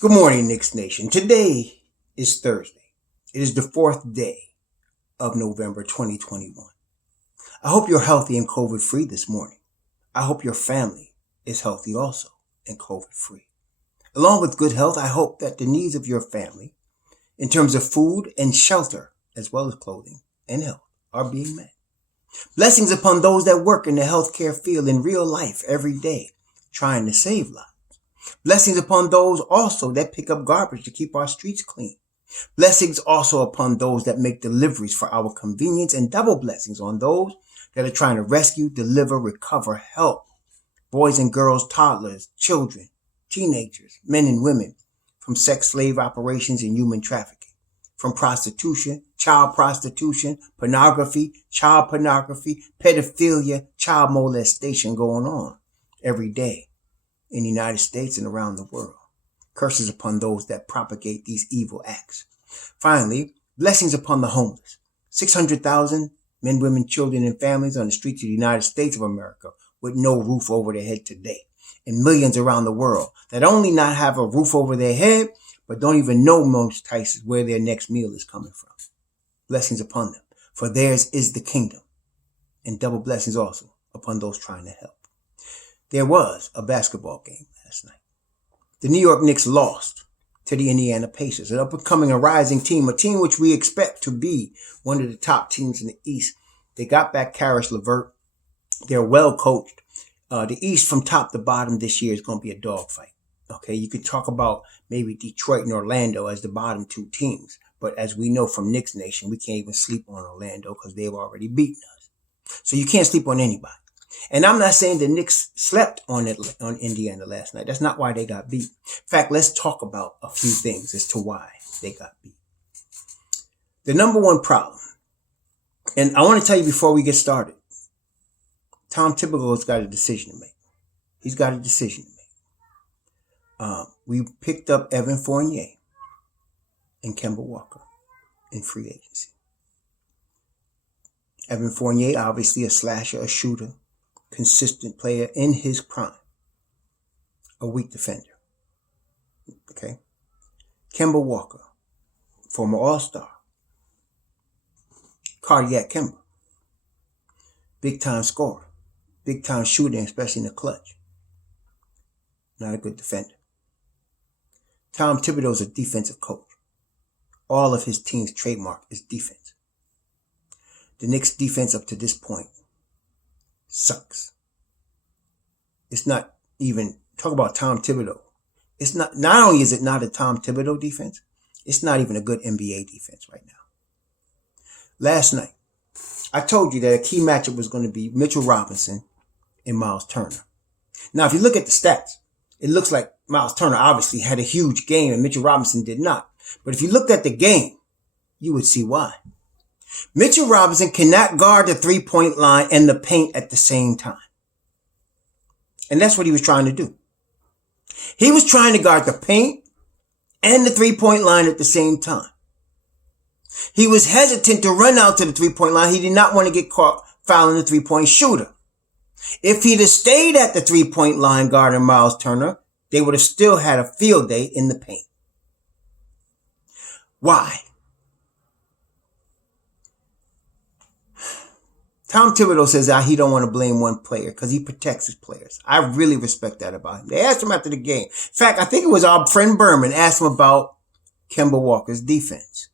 Good morning, Knicks Nation. Today is Thursday. It is the fourth day of November 2021. I hope you're healthy and COVID-free this morning. I hope your family is healthy also and COVID-free. Along with good health, I hope that the needs of your family in terms of food and shelter, as well as clothing and health, are being met. Blessings upon those that work in the healthcare field in real life every day, trying to save lives. Blessings upon those also that pick up garbage to keep our streets clean. Blessings also upon those that make deliveries for our convenience, and double blessings on those that are trying to rescue, deliver, recover, help boys and girls, toddlers, children, teenagers, men and women from sex slave operations and human trafficking, from prostitution, child prostitution, pornography, pedophilia, child molestation going on every day in the United States and around the world. Curses upon those that propagate these evil acts. Finally, blessings upon the homeless. 600,000 men, women, children, and families on the streets of the United States of America with no roof over their head today. And millions around the world that only not have a roof over their head, but don't even know most cases where their next meal is coming from. Blessings upon them, for theirs is the kingdom. And double blessings also upon those trying to help. There was a basketball game last night. The New York Knicks lost to the Indiana Pacers, an up-and-coming and rising team, a team which we expect to be one of the top teams in the East. They got back Karis LeVert. They're well coached. The East from top to bottom this year is going to be a dogfight. Okay, you could talk about maybe Detroit and Orlando as the bottom two teams, but as we know from Knicks Nation, we can't even sleep on Orlando because they've already beaten us. So you can't sleep on anybody. And I'm not saying the Knicks slept on Indiana last night. That's not why they got beat. In fact, let's talk about a few things as to why they got beat. The number one problem, and I want to tell you before we get started, Tom Thibodeau's got a decision to make. He's got a decision to make. We picked up Evan Fournier and Kemba Walker in free agency. Evan Fournier, obviously a slasher, a shooter, consistent player in his prime, a weak defender. Okay. Kemba Walker, former All-Star, cardiac Kemba, big time scorer, big time shooter, especially in the clutch. Not a good defender. Tom Thibodeau's a defensive coach. All of his team's trademark is defense. The Knicks' defense up to this point sucks. It's not even, talk about Tom Thibodeau. It's not only is it not a Tom Thibodeau defense, it's not even a good NBA defense right now. Last night, I told you that a key matchup was going to be Mitchell Robinson and Miles Turner. Now, if you look at the stats, it looks like Miles Turner obviously had a huge game and Mitchell Robinson did not. But if you looked at the game, you would see why. Mitchell Robinson cannot guard the three-point line and the paint at the same time. And that's what he was trying to do. He was trying to guard the paint and the three-point line at the same time. He was hesitant to run out to the three-point line. He did not want to get caught fouling the three-point shooter. If he'd have stayed at the three-point line guarding Miles Turner, they would have still had a field day in the paint. Why? Tom Thibodeau says that he don't want to blame one player because he protects his players. I really respect that about him. They asked him after the game. In fact, I think it was our friend Berman asked him about Kemba Walker's defense.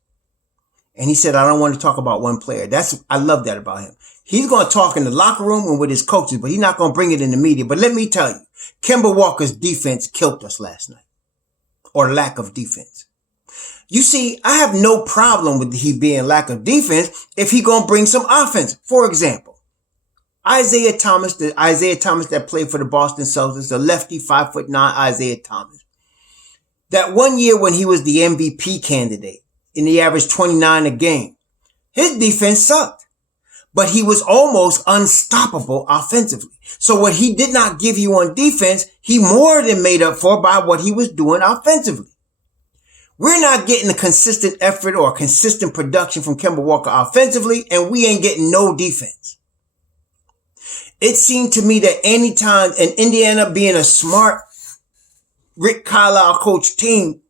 And he said, I don't want to talk about one player. I love that about him. He's going to talk in the locker room and with his coaches, but he's not going to bring it in the media. But let me tell you, Kemba Walker's defense killed us last night. Or lack of defense. You see, I have no problem with he being lack of defense if he gonna bring some offense. For example, Isaiah Thomas that played for the Boston Celtics, the lefty 5'9" Isaiah Thomas. That one year when he was the MVP candidate and he averaged 29 a game, his defense sucked. But he was almost unstoppable offensively. So what he did not give you on defense, he more than made up for by what he was doing offensively. We're not getting a consistent effort or consistent production from Kemba Walker offensively, and we ain't getting no defense. It seemed to me that anytime, and Indiana being a smart Rick Carlisle coach team,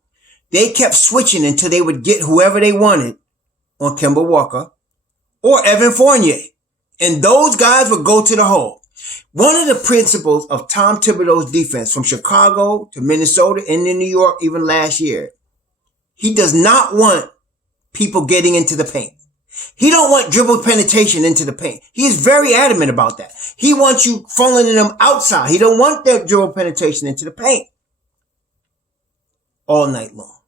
they kept switching until they would get whoever they wanted on Kemba Walker or Evan Fournier. And those guys would go to the hole. One of the principles of Tom Thibodeau's defense from Chicago to Minnesota and in New York, even last year, he does not want people getting into the paint. He don't want dribble penetration into the paint. He is very adamant about that. He wants you funneling them outside. He don't want that dribble penetration into the paint. All night long,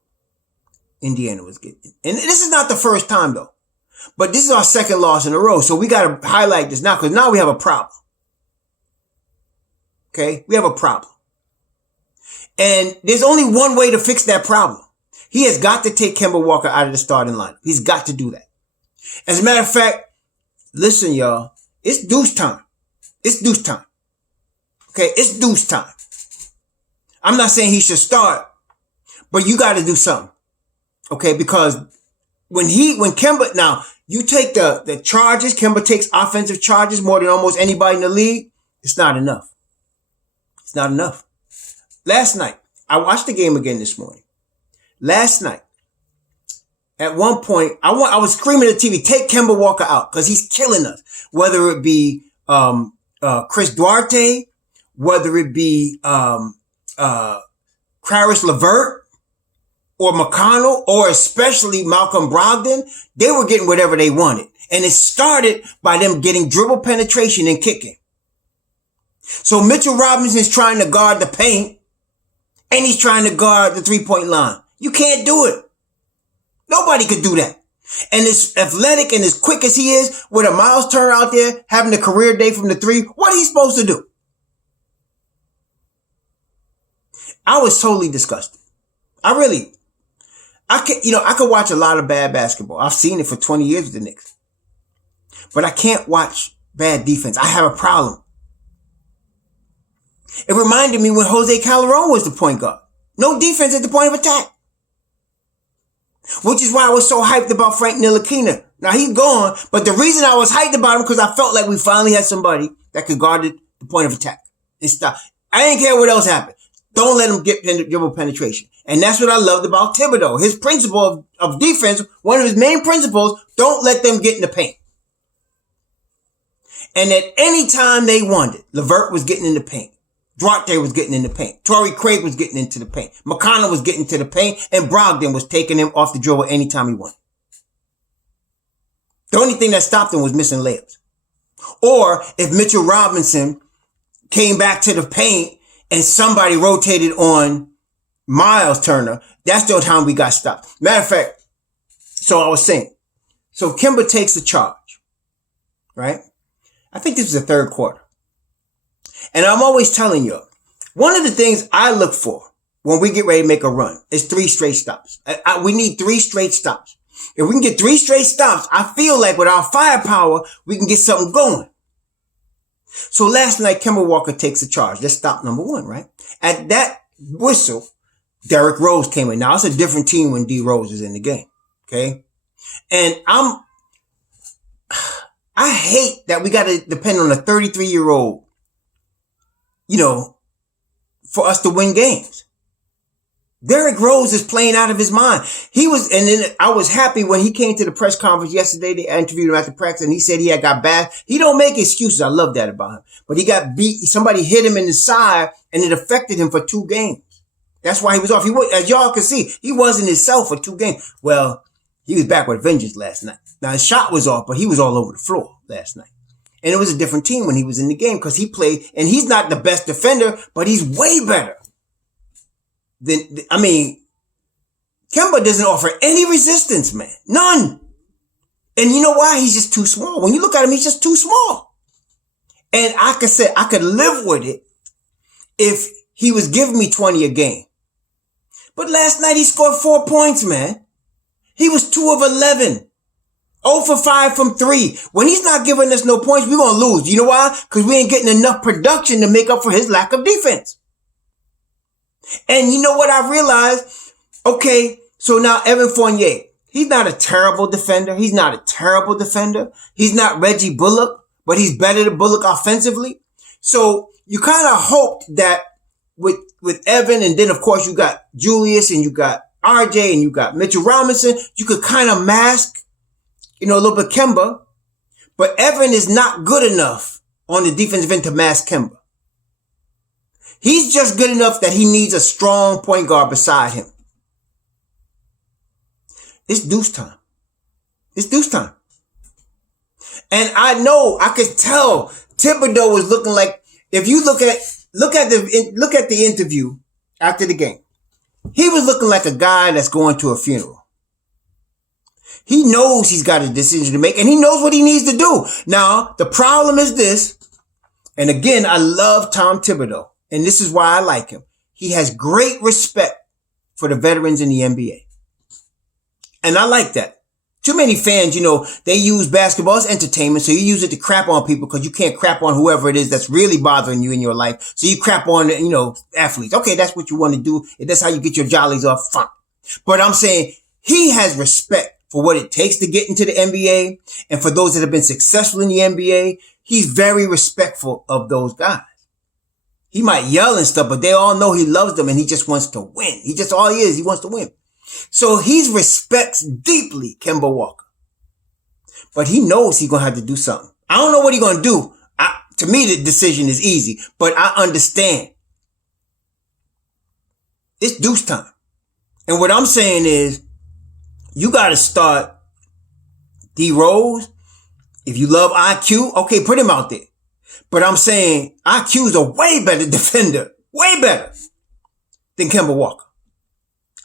Indiana was getting it. And this is not the first time though. But this is our second loss in a row. So we got to highlight this now because now we have a problem. Okay? We have a problem. And there's only one way to fix that problem. He has got to take Kemba Walker out of the starting lineup. He's got to do that. As a matter of fact, listen, y'all, it's deuce time. It's deuce time. Okay? It's deuce time. I'm not saying he should start, but you got to do something. Okay? Because when Kemba, now, you take the charges, Kemba takes offensive charges more than almost anybody in the league. It's not enough. It's not enough. Last night, I watched the game again this morning. Last night, at one point, I was screaming at the TV, take Kemba Walker out because he's killing us. Whether it be Chris Duarte, whether it be Caris LeVert, or McConnell, or especially Malcolm Brogdon, they were getting whatever they wanted. And it started by them getting dribble penetration and kicking. So Mitchell Robinson's trying to guard the paint, and he's trying to guard the three-point line. You can't do it. Nobody could do that. And as athletic and as quick as he is, with a Miles Turner out there having a career day from the three, what are he supposed to do? I was totally disgusted. I could watch a lot of bad basketball. I've seen it for 20 years with the Knicks. But I can't watch bad defense. I have a problem. It reminded me when Jose Calderon was the point guard. No defense at the point of attack. Which is why I was so hyped about Frank Ntilikina. Now he's gone, but the reason I was hyped about him because I felt like we finally had somebody that could guard the point of attack. And stop. I didn't care what else happened. Don't let him get dribble penetration. And that's what I loved about Thibodeau. His principle of defense, one of his main principles, don't let them get in the paint. And at any time they wanted, LeVert was getting in the paint. Duarte was getting in the paint. Torrey Craig was getting into the paint. McConnell was getting to the paint. And Brogdon was taking him off the dribble anytime he wanted. The only thing that stopped him was missing layups. Or if Mitchell Robinson came back to the paint and somebody rotated on Miles Turner, that's the time we got stopped. Matter of fact, so I was saying, so Kemba takes the charge, right? I think this is the third quarter. And I'm always telling you, one of the things I look for when we get ready to make a run is 3 straight stops. We need 3 straight stops. If we can get 3 straight stops, I feel like with our firepower, we can get something going. So last night, Kemba Walker takes the charge. That's stop number 1, right? At that whistle, Derrick Rose came in. Now, it's a different team when D Rose is in the game. Okay? And I hate that we got to depend on a 33-year-old, for us to win games. Derrick Rose is playing out of his mind. And then I was happy when he came to the press conference yesterday. They interviewed him after practice and he said he had got bad. He don't make excuses. I love that about him. But he got beat. Somebody hit him in the side and it affected him for 2 games. That's why he was off. As y'all can see, he wasn't himself for 2 games. Well, he was back with vengeance last night. Now his shot was off, but he was all over the floor last night. And it was a different team when he was in the game because he played, and he's not the best defender, but he's way better Kemba doesn't offer any resistance, man. None. And you know why? He's just too small. When you look at him, he's just too small. And I could live with it if he was giving me 20 a game. But last night he scored 4 points, man. He was 2 of 11. 0 for 5 from 3. When he's not giving us no points, we're going to lose. You know why? Because we ain't getting enough production to make up for his lack of defense. And you know what I realized? Okay, so now Evan Fournier, he's not a terrible defender. He's not Reggie Bullock, but he's better than Bullock offensively. So you kind of hoped that with Evan, and then of course you got Julius and you got RJ and you got Mitchell Robinson, you could kind of mask, a little bit Kemba, but Evan is not good enough on the defensive end to mask Kemba. He's just good enough that he needs a strong point guard beside him. It's deuce time. It's deuce time. And I could tell Thibodeau was looking like, if you look at the interview after the game, he was looking like a guy that's going to a funeral. He knows he's got a decision to make and he knows what he needs to do. Now, the problem is this, and again, I love Tom Thibodeau, and this is why I like him. He has great respect for the veterans in the NBA. And I like that. Too many fans, they use basketball as entertainment, so you use it to crap on people because you can't crap on whoever it is that's really bothering you in your life. So you crap on, athletes. Okay, that's what you want to do. If that's how you get your jollies off, fine. But I'm saying he has respect for what it takes to get into the NBA. And for those that have been successful in the NBA, he's very respectful of those guys. He might yell and stuff, but they all know he loves them and he just wants to win. All he is, he wants to win. So he respects deeply Kemba Walker. But he knows he's going to have to do something. I don't know what he's going to do. To me, the decision is easy, but I understand. It's deuce time. And what I'm saying is, you got to start D Rose. If you love IQ, okay, put him out there. But I'm saying IQ is a way better defender, way better than Kemba Walker.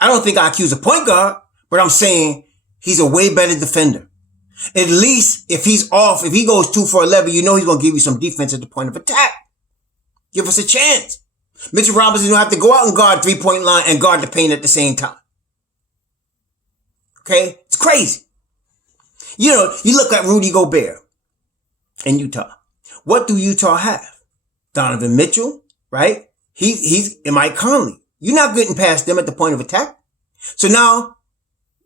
I don't think IQ is a point guard, but I'm saying he's a way better defender. At least if he's off, if he goes 2 for 11, he's going to give you some defense at the point of attack. Give us a chance. Mitchell Robinson will have to go out and guard 3-point line and guard the paint at the same time. Okay? It's crazy. You look at Rudy Gobert in Utah. What do Utah have? Donovan Mitchell, right? He's Mike Conley. You're not getting past them at the point of attack. So now,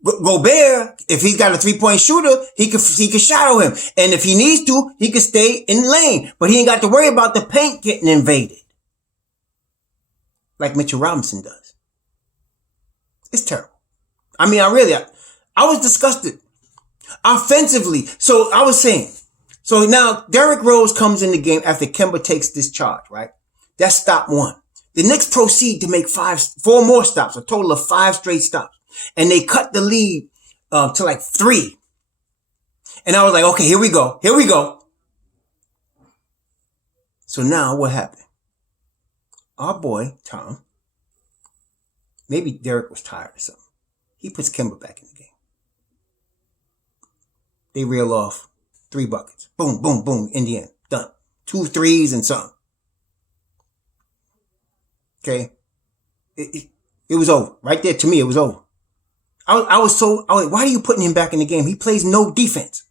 Gobert, if he's got a 3-point shooter, he can shadow him. And if he needs to, he can stay in lane. But he ain't got to worry about the paint getting invaded. Like Mitchell Robinson does. It's terrible. I was disgusted. Offensively. So I was saying, so now Derrick Rose comes in the game after Kemba takes this charge, right? That's stop 1. The Knicks proceed to make 4 more stops, a total of 5 straight stops. And they cut the lead to like 3. And I was like, okay, here we go. Here we go. So now what happened? Our boy, Tom, maybe Derrick was tired or something. He puts Kemba back in the game. They reel off 3 buckets. Boom, boom, boom, in the end. Done. 2 threes and something. Okay. It was over. Right there, to me, it was over. I was like, why are you putting him back in the game? He plays no defense.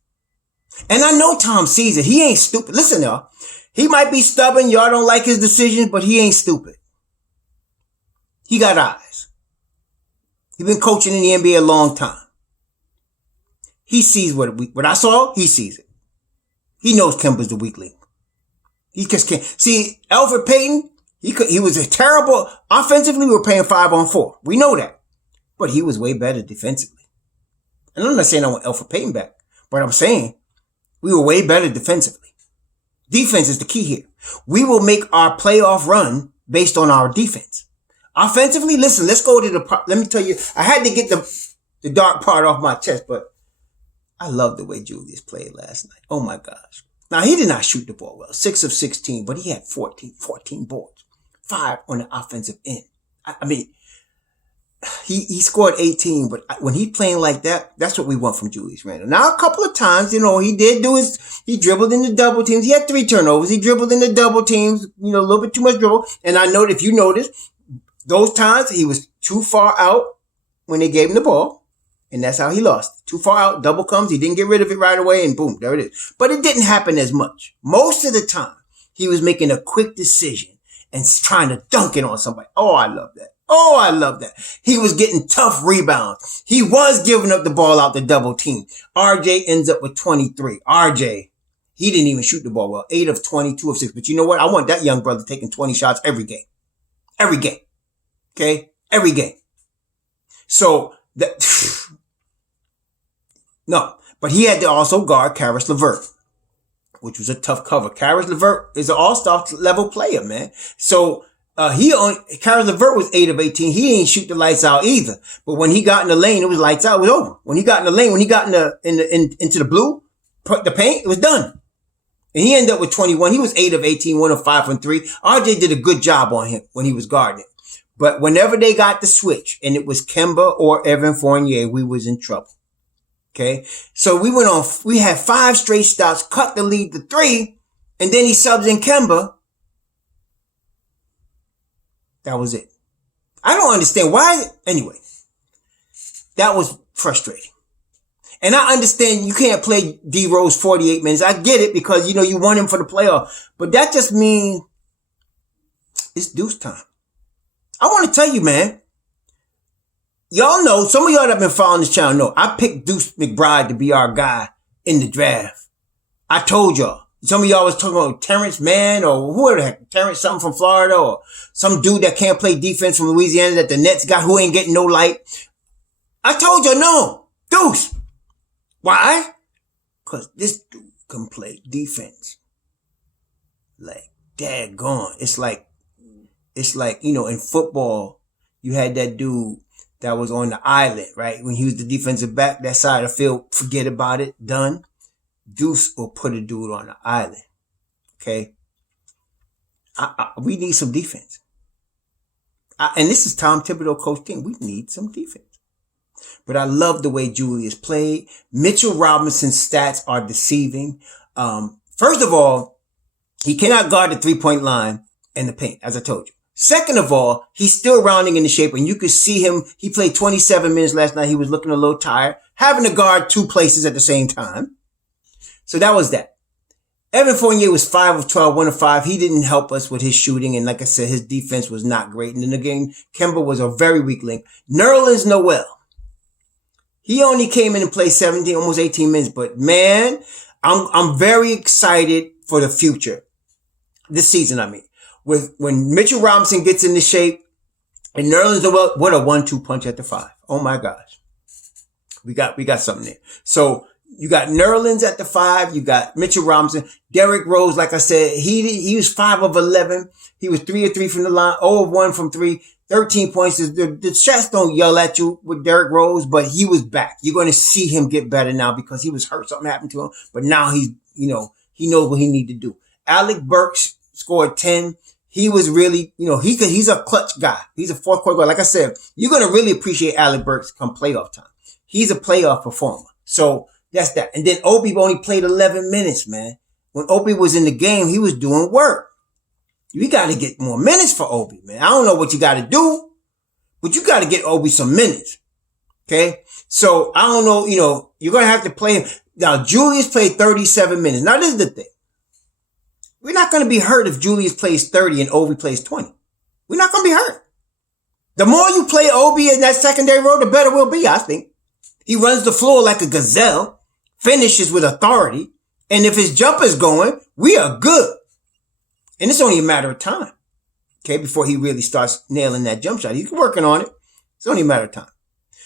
And I know Tom sees it. He ain't stupid. Listen, y'all. He might be stubborn. Y'all don't like his decision, but he ain't stupid. He got eyes. He's been coaching in the NBA a long time. He sees what I saw. He sees it. He knows Kemba's the weak link. He just can't. See, Elfrid Payton, he was a terrible, offensively, we were playing 5-on-4. We know that. But he was way better defensively. And I'm not saying I want Elfrid Payton back, but I'm saying we were way better defensively. Defense is the key here. We will make our playoff run based on our defense. Offensively, listen, let's go to let me tell you, I had to get the dark part off my chest, but I love the way Julius played last night. Oh my gosh. Now, he did not shoot the ball well, 6 of 16, but he had 14 boards, 5 on the offensive end. He scored 18, but when he's playing like that, that's what we want from Julius Randle. Now, a couple of times, he dribbled in the double teams. He had 3 turnovers. He dribbled in the double teams, a little bit too much dribble. And I know that if you notice, those times he was too far out when they gave him the ball. And that's how he lost. Too far out, double comes. He didn't get rid of it right away, and boom, there it is. But it didn't happen as much. Most of the time, he was making a quick decision and trying to dunk it on somebody. Oh, I love that. Oh, I love that. He was getting tough rebounds. He was giving up the ball out the double team. RJ ends up with 23. RJ, he didn't even shoot the ball well. 8 of 20, 2 of 6. But you know what? I want that young brother taking 20 shots every game. every game. Okay? Every game. So, no. But he had to also guard Karis LeVert, which was a tough cover. Karis LeVert is an all-star level player, man. So, Karis LeVert was 8 of 18. He didn't shoot the lights out either. But when he got in the lane, it was lights out. It was over. When he got in the lane, when he got into the blue, the paint, it was done. And he ended up with 21. He was 8 of 18, 1 of 5 from 3. RJ did a good job on him when he was guarding. But whenever they got the switch and it was Kemba or Evan Fournier, we was in trouble. Okay. So we had 5 straight stops, cut the lead to 3, and then he subs in Kemba. That was it. I don't understand why. Anyway, that was frustrating. And I understand you can't play D Rose 48 minutes. I get it because, you want him for the playoff. But that just means it's deuce time. I want to tell you, man. Y'all know, some of y'all that have been following this channel know, I picked Deuce McBride to be our guy in the draft. I told y'all. Some of y'all was talking about Terrence Mann or whoever the heck, Terrence something from Florida or some dude that can't play defense from Louisiana that the Nets got who ain't getting no light. I told y'all no. Deuce. Why? Because this dude can play defense. Like, daggone. It's like, in football, you had that dude that was on the island, right? When he was the defensive back, that side of the field, forget about it, done. Deuce will put a dude on the island. Okay? We need some defense. And this is Tom Thibodeau coach team. We need some defense. But I love the way Julius played. Mitchell Robinson's stats are deceiving. First of all, he cannot guard the 3-point line and the paint, as I told you. Second of all, he's still rounding into shape, and you could see him. He played 27 minutes last night. He was looking a little tired, having to guard 2 places at the same time. So that was that. Evan Fournier was 5 of 12, 1 of 5. He didn't help us with his shooting, and like I said, his defense was not great. And then again, Kemba was a very weak link. Nerlens Noel. He only came in and played 17, almost 18 minutes. But man, I'm very excited for the future. This season, I mean. When Mitchell Robinson gets into shape and Nerlens Noel, what a 1-2 punch at the 5. Oh my gosh. We got something there. So you got Nerlens at the 5. You got Mitchell Robinson. Derrick Rose, like I said, he was 5 of 11. He was 3 of 3 from the line, 0 of 1 from 3. 13 points. The chats don't yell at you with Derrick Rose, but he was back. You're going to see him get better now because he was hurt. Something happened to him, but now he's, he knows what he need to do. Alec Burks scored 10. He was really, he's a clutch guy. He's a fourth quarter guy. Like I said, you're going to really appreciate Alec Burks come playoff time. He's a playoff performer. So that's that. And then Obi only played 11 minutes, man. When Obi was in the game, he was doing work. You got to get more minutes for Obi, man. I don't know what you got to do, but you got to get Obi some minutes. Okay. So I don't know, you're going to have to play him. Now, Julius played 37 minutes. Now, this is the thing. We're not going to be hurt if Julius plays 30 and Obi plays 20. We're not going to be hurt. The more you play Obi in that secondary role, the better we'll be, I think. He runs the floor like a gazelle, finishes with authority, and if his jumper's going, we are good. And it's only a matter of time, okay, before he really starts nailing that jump shot. He's working on it. It's only a matter of time.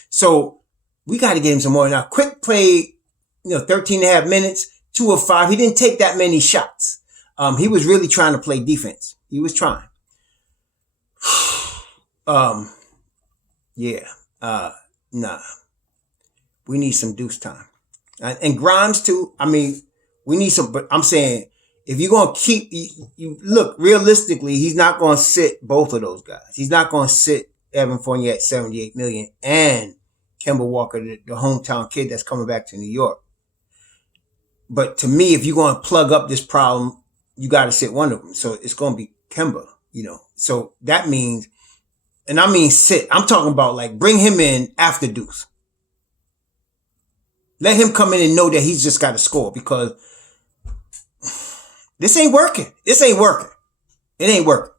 So we got to get him some more. Now, Quick played, 13 and a half minutes, 2 of 5. He didn't take that many shots. He was really trying to play defense. He was trying. Nah. We need some deuce time. And Grimes too. I mean, we need some, but I'm saying, if you're going to keep, you look, realistically, he's not going to sit both of those guys. He's not going to sit Evan Fournier at $78 million and Kemba Walker, the hometown kid that's coming back to New York. But to me, if you're going to plug up this problem, you got to sit one of them. So it's going to be Kemba, So that means, and I mean sit, I'm talking about like bring him in after Deuce. Let him come in and know that he's just got to score because this ain't working. It ain't working.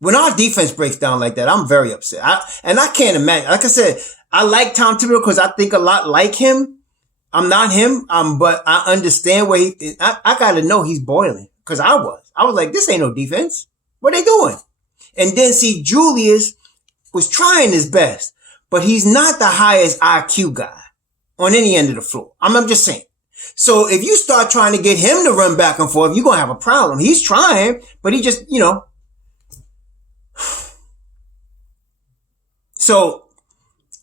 When our defense breaks down like that, I'm very upset. I can't imagine. Like I said, I like Tom Thibodeau because I think a lot like him. I'm not him, but I understand where I got to know he's boiling because I was like, this ain't no defense. What are they doing? And then see, Julius was trying his best, but he's not the highest IQ guy on any end of the floor. I'm just saying. So if you start trying to get him to run back and forth, you're going to have a problem. He's trying, but he just, So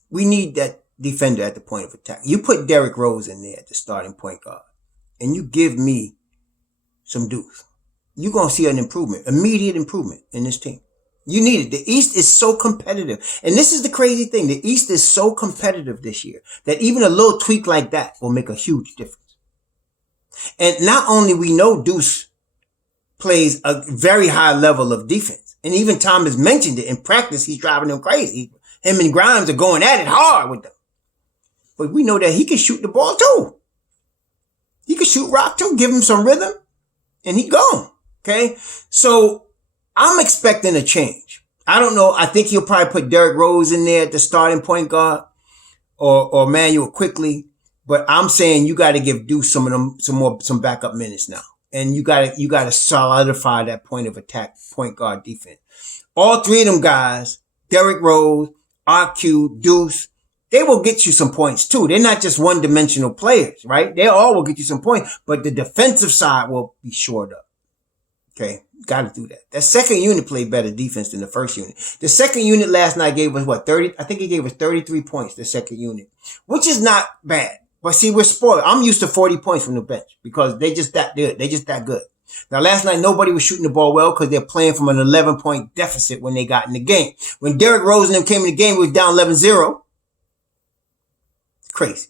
we need that defender at the point of attack. You put Derrick Rose in there at the starting point guard, and you give me some deuce. You're going to see an improvement, immediate improvement in this team. You need it. The East is so competitive. And this is the crazy thing. The East is so competitive this year that even a little tweak like that will make a huge difference. And not only we know Deuce plays a very high level of defense, and even Thomas mentioned it in practice, he's driving them crazy. Him and Grimes are going at it hard with them. But we know that he can shoot the ball too. He can shoot rock too. Give him some rhythm and he gone. Okay. So I'm expecting a change. I don't know. I think he'll probably put Derrick Rose in there at the starting point guard or Manuel quickly. But I'm saying you got to give Deuce some backup minutes now. And you got to solidify that point of attack, point guard defense. All three of them guys, Derrick Rose, RQ, Deuce, they will get you some points too. They're not just one-dimensional players, right? They all will get you some points, but the defensive side will be shored up. Okay, got to do that. That second unit played better defense than the first unit. The second unit last night gave us 30? I think he gave us 33 points, the second unit, which is not bad. But see, we're spoiled. I'm used to 40 points from the bench because they just that good. They just that good. Now, last night, nobody was shooting the ball well because they're playing from an 11-point deficit when they got in the game. When Derrick Rose and them came in the game, we was down 11-0. It's crazy.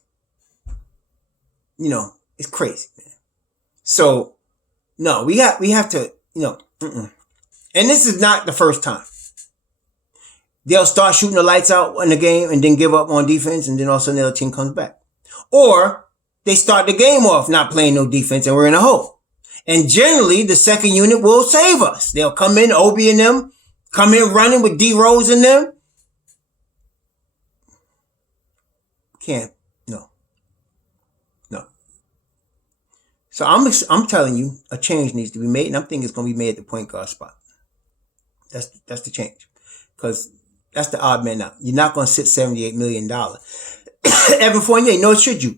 It's crazy, man. So, no, we have to, and this is not the first time. They'll start shooting the lights out in the game and then give up on defense, and then all of a sudden the other team comes back. Or they start the game off not playing no defense and we're in a hole. And generally, the second unit will save us. They'll come in, Obi and them, come in running with D Rose and them. No. So I'm telling you, a change needs to be made, and I'm thinking it's going to be made at the point guard spot. That's the change, because that's the odd man out. You're not going to sit $78 million. Evan Fournier, nor should you,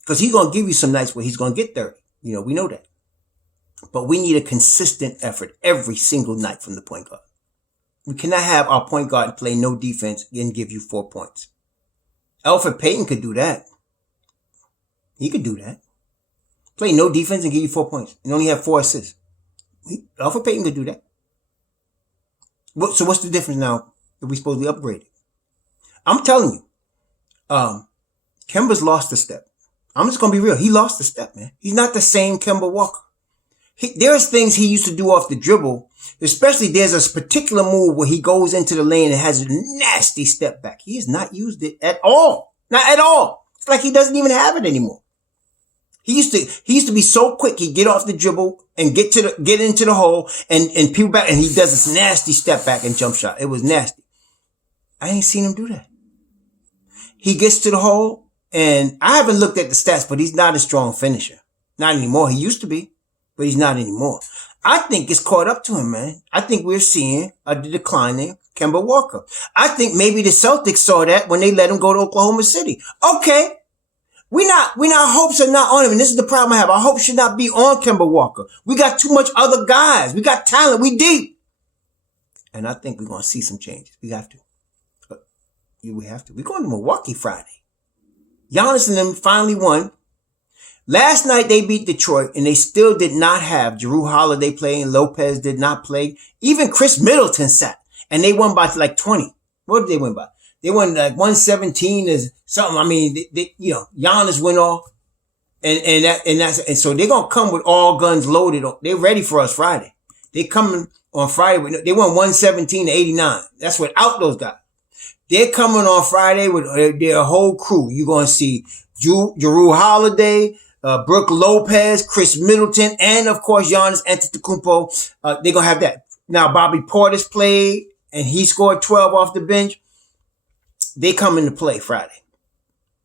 because he's going to give you some nights where he's going to get 30. We know that. But we need a consistent effort every single night from the point guard. We cannot have our point guard play no defense and give you 4 points. Elfrid Payton could do that. He could do that. Play no defense and give you 4 points and only have 4 assists. Elfrid Payton could do that. So what's the difference now if we supposed to be upgraded? I'm telling you, Kemba's lost a step. I'm just going to be real. He lost a step, man. He's not the same Kemba Walker. There's things he used to do off the dribble, especially there's a particular move where he goes into the lane and has a nasty step back. He has not used it at all. Not at all. It's like he doesn't even have it anymore. He used to be so quick. He'd get off the dribble and get into the hole and people back, and he does this nasty step back and jump shot. It was nasty. I ain't seen him do that. He gets to the hole, and I haven't looked at the stats, but he's not a strong finisher. Not anymore. He used to be, but he's not anymore. I think it's caught up to him, man. I think we're seeing a declining Kemba Walker. I think maybe the Celtics saw that when they let him go to Oklahoma City. Okay. Our hopes are not on him. And this is the problem I have. Our hopes should not be on Kemba Walker. We got too much other guys. We got talent. We deep. And I think we're going to see some changes. We have to. We have to. We're going to Milwaukee Friday. Giannis and them finally won. Last night they beat Detroit and they still did not have Jrue Holiday playing. Lopez did not play. Even Chris Middleton sat and they won by like 20. What did they win by? They won like 117 or something. I mean, Giannis went off and so they're going to come with all guns loaded. They're ready for us Friday. They coming on Friday. They won 117 to 89. That's without those guys. They're coming on Friday with their whole crew. You're going to see Jrue Holiday, Brook Lopez, Chris Middleton, and of course Giannis Antetokounmpo. They're going to have that. Now Bobby Portis played and he scored 12 off the bench. They come into play Friday.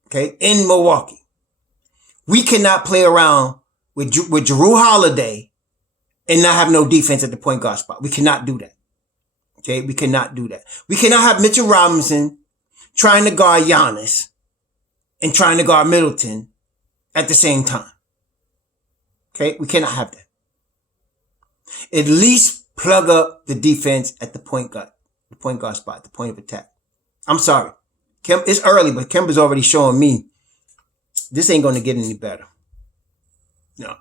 Okay. In Milwaukee. We cannot play around with Jrue Holiday and not have no defense at the point guard spot. We cannot do that. Okay, we cannot do that. We cannot have Mitchell Robinson trying to guard Giannis and trying to guard Middleton at the same time. Okay, we cannot have that. At least plug up the defense at the point guard spot, the point of attack. I'm sorry. It's early, but Kemba's already showing me this ain't going to get any better. No.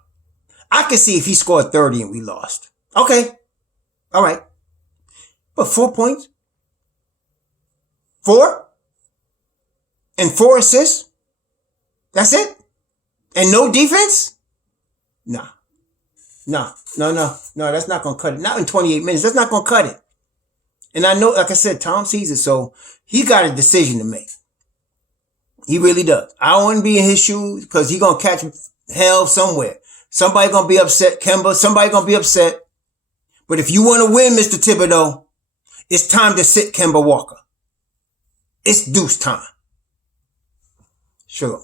I could see if he scored 30 and we lost. Okay. All right. But 4 points? 4? And 4 assists? That's it? And no defense? Nah. No, that's not going to cut it. Not in 28 minutes. That's not going to cut it. And I know, like I said, Tom sees it, so he got a decision to make. He really does. I don't want to be in his shoes because he's going to catch hell somewhere. Somebody going to be upset, Kemba. Somebody going to be upset. But if you want to win, Mr. Thibodeau, it's time to sit Kemba Walker. It's deuce time. Sure.